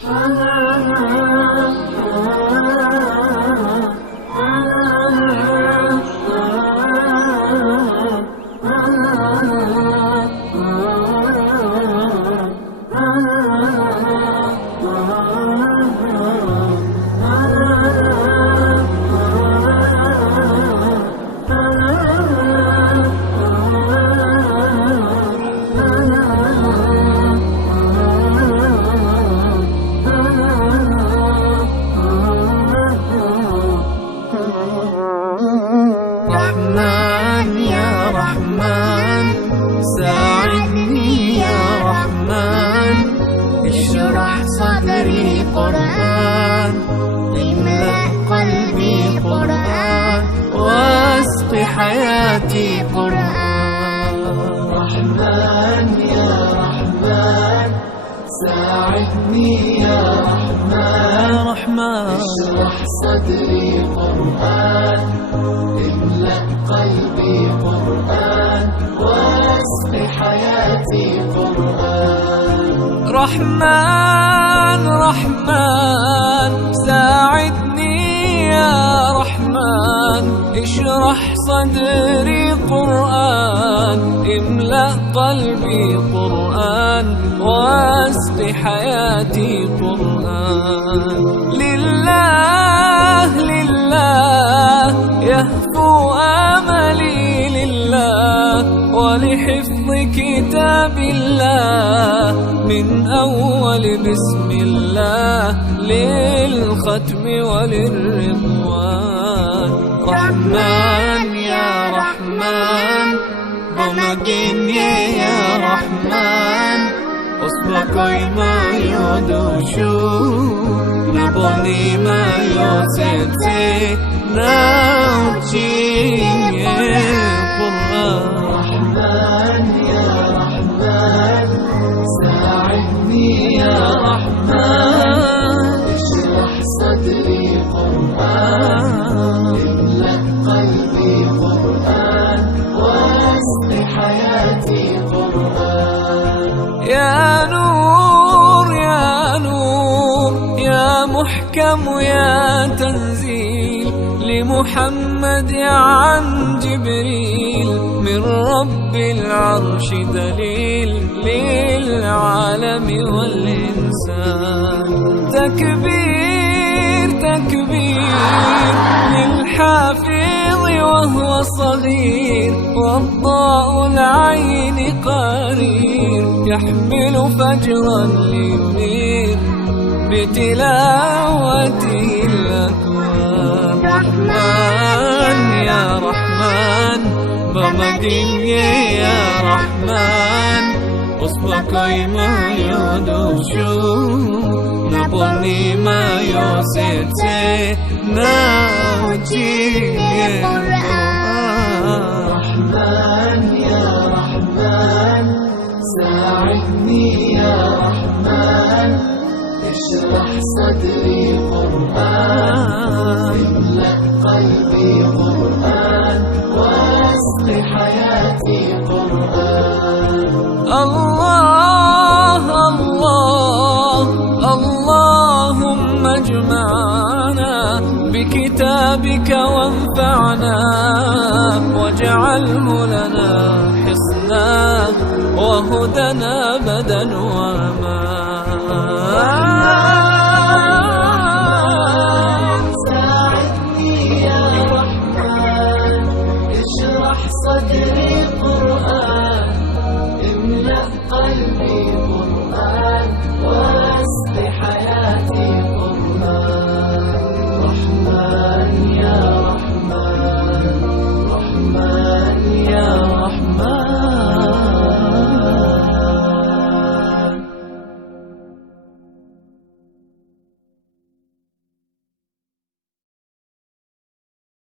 رحمن يا رحمن ساعدني يا رحمن، اشرح صدري قرآن، املأ قلبي قرآن، واسق حياتي قرآن. رحمن يا رحمن ساعدني يا رحمن، اشرح صدري قرآن، املأ قلبي قرآن، واسق حياتي قرآن. رحمن رحمن ساعدني يا رحمن، اشرح صدري قرآن، املأ قلبي قرآن، واسق حياتي قرآن. لله لله يهفو آملي لله، ولحفظ كتاب الله من أول بسم الله للختم وللرضوان. رحمن يا رحمن بمجيني يا رحمن، أصبحي ما يدوشو نبني ما يوسيتي نوتي قرآن. رحمن يا رحمن ساعدني يا رحمن، اشرح صدري قرآن، املأ قلبي قرآن، واسق حياتي قرآن. يا نور يا نور يا محكم يا تنزيل لمحمد عن جبريل، من رب العرش دليل للعالم والإنسان. تكبير تكبير للحافظ وهو صغير، والضاء العين قرير، يحمل فجرا لينير بتلاوته الأكوان. رحمن يا رحمن بمديني يا رحمن، أصبحي ما يدوشو نبني ما يوسيتي نوتي قرآن. رحمن يا رحمن ساعدني يا رحمن، اشرح صدري قرآن، املأ قلبي قرآن، واسق حياتي قرآن. الله الله اللهم اجمعنا بكتابك وانفعنا، واجعله لنا حصنا وهدنا أبدا وأمان. ساعدني يا رحمن، اشرح صدري قرآن، املأ قلبي